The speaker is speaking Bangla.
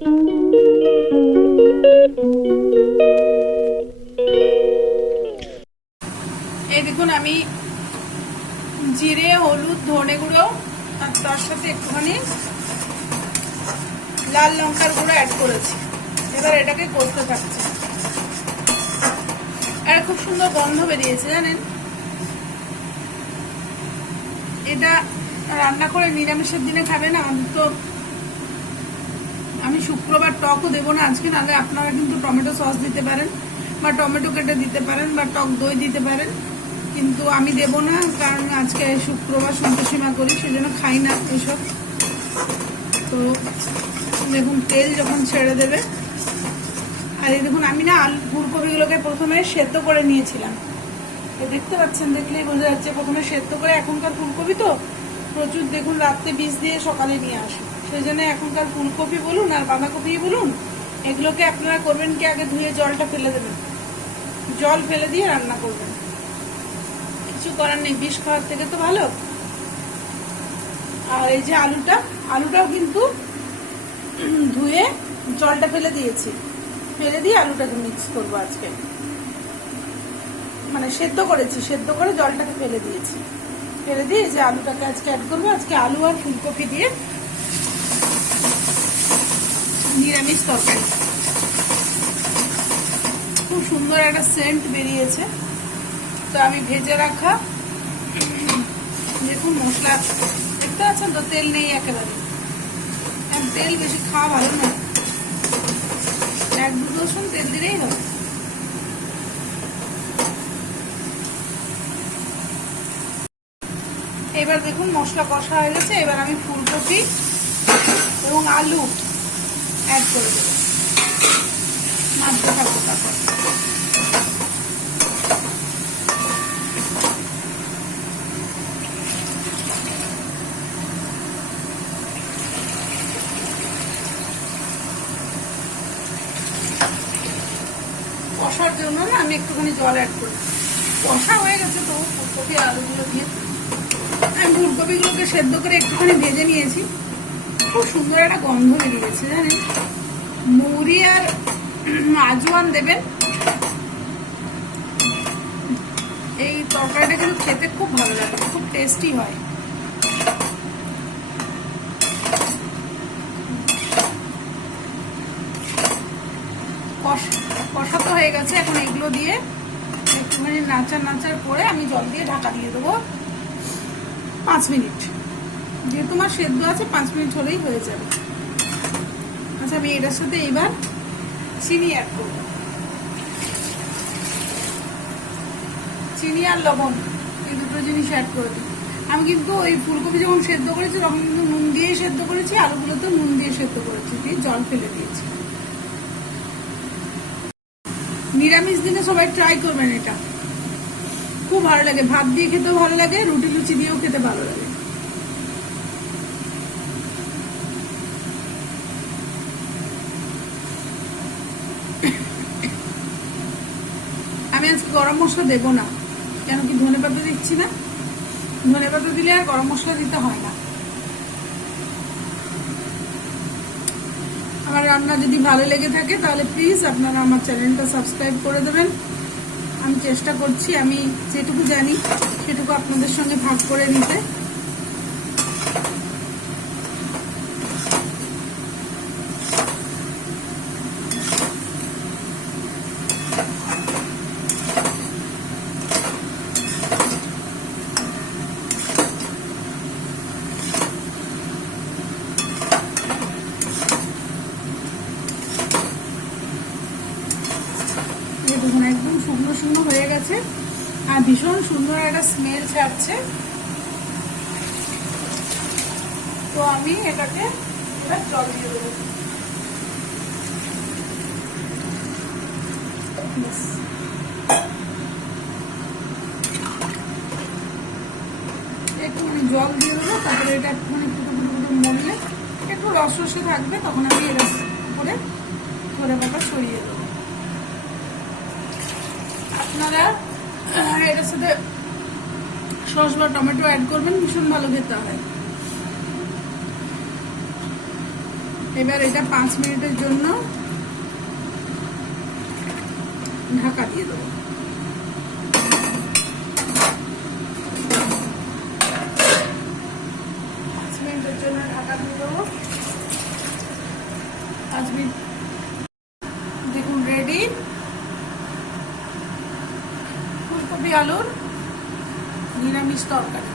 এই দেখুন আমি জিরে, হলুদ, ধনে গুঁড়ো আর তার সাথে একটুখানি লাল লঙ্কার গুঁড়ো অ্যাড করেছি। এবার এটাকে কষতে থাকছি। আর খুব সুন্দর গন্ধ বেরিয়েছে জানেন। এটা রান্না করে নিরামিষের দিনে খাবেন। তো আমি শুক্রবার টকও দেবো না আজকে, নাহলে আপনারা কিন্তু টমেটো সস দিতে পারেন বা টমেটো কেটে দিতে পারেন বা টক দই দিতে পারেন, কিন্তু আমি দেবো না, কারণ আজকে শুক্রবার সন্তোষীমা করি, সেজন্য খাই না এইসব। তো দেখুন তেল যখন ছেড়ে দেবে, আর এই দেখুন আমি না আলু ফুলকপিগুলোকে প্রথমে সেদ্ধ করে নিয়েছিলাম। দেখতে পাচ্ছেন, দেখলেই বোঝা যাচ্ছে প্রথমে সেদ্ধ করে। এখনকার ফুলকপি তো প্রচুর, দেখুন রাত্রে বীজ দিয়ে সকালে নিয়ে আসে, সেই জন্য এখনকার ফুলকপি বলুন আর বাঁধাকপি বলুন, এগুলোকে আপনারা করবেন কি আগে ধুয়ে জলটা ফেলে দেবেন, জল ফেলে দিয়ে রান্না করবেন। কিছু করার নেই, বিষ খাওয়ার থেকে তো ভালো। আর এই যে আলুটাও কিন্তু ধুয়ে জলটা ফেলে দিয়েছি, ফেলে দিয়ে আলুটাকে মিক্স করবো আজকে। মানে সেদ্ধ করেছি, সেদ্ধ করে জলটাকে ফেলে দিয়েছি, ফেলে দিয়ে যে আলুটাকে আজকে অ্যাড করবো। আজকে আলু আর ফুলকপি দিয়ে নিরামিষ তরকারি। খুব সুন্দর একটা সেন্ট বেরিয়েছে। তো আমি ভেজে রাখা, দেখুন মশলা দেখতে পাচ্ছেন তো, তেল নেই একেবারে। তেল বেশি খাওয়া ভালো না, 1-2 রসুন তেল দিলেই হবে। এবার দেখুন মশলা কষা হয়ে গেছে। এবার আমি ফুলকপি এবং আলু অ্যাড করে দেবো, মাছটা থাকবো। তারপর কষার জন্য না আমি একটুখানি জল অ্যাড করি। কষা হয়ে গেছে তো ফুলকপি আলুগুলো দিয়ে। আমি ফুলকপিগুলোকে সেদ্ধ করে একটুখানি ভেজে নিয়েছি। খুব সুন্দর একটা গন্ধ বেরিয়েছে জানেন। মৌরি আর আজওয়ান দেবেন, এই তরকারিটা কিন্তু খেতে খুব ভালো লাগে, খুব টেস্টি হয়। কষা তো হয়ে গেছে, এখন এগুলো দিয়ে একটুখানি নাচার করে আমি জল দিয়ে ঢাকা দিয়ে দেবো 5 মিনিট। যেহেতু আমার সেদ্ধ আছে 5 মিনিট হলেই হয়ে যাবে। আচ্ছা আমি এটার সাথে এবার চিনি অ্যাড করব, চিনি আর লবণ, এই দুটো জিনিস অ্যাড করে দিই। আমি কিন্তু ওই ফুলকপি যখন সেদ্ধ করেছি তখন কিন্তু নুন দিয়েই সেদ্ধ করেছি, আলুগুলোতে নুন দিয়ে সেদ্ধ করেছি, দিয়ে জল ফেলে দিয়েছি। নিরামিষ দিনে সবাই ট্রাই করবেন, এটা খুব ভালো লাগে। ভাত দিয়ে খেতেও ভালো লাগে, রুটি লুচি দিয়েও খেতে ভালো লাগে। আমি আজকে গরম মশলা দেবো না, কেন কি ধনেপাতা দিচ্ছি না। ধনেপাতা দিলে আর গরম মশলা দিতে হয় না। আমার রান্না যদি ভালো লেগে থাকে তাহলে প্লিজ আপনারা আমার চ্যানেলটা সাবস্ক্রাইব করে দেবেন। আমি চেষ্টা করছি আমি যেটুকু জানি সেটুকু আপনাদের সঙ্গে ভাগ করে নিতে। দেখুন একদম শুকনো শুকনো হয়ে গেছে আর ভীষণ সুন্দর একটা স্মেল ছাড়ছে। তো আমি এটাকে এবার জল দিয়ে দেবো। একটুখানি জল দিয়ে দেবো, তারপরে এটা একটুখানি ফুটো ফুটো ফুটো মরলে একটু রস রসে থাকবে, তখন আমি এর করে ধরে পাতা ছড়িয়ে দেবো। আপনারা এটার সাথে সস বা টমেটো অ্যাড করবেন, ভীষণ ভালো খেতে হয়। এবার এটা 5 মিনিটের জন্য ঢাকা দিয়ে দেবো। 5 মিনিটের জন্য ঢাকা দিয়ে দেবো। 5 মিনিট দেখুন রেডি ফুলকপি আলুর নিরামিষ তরকারি।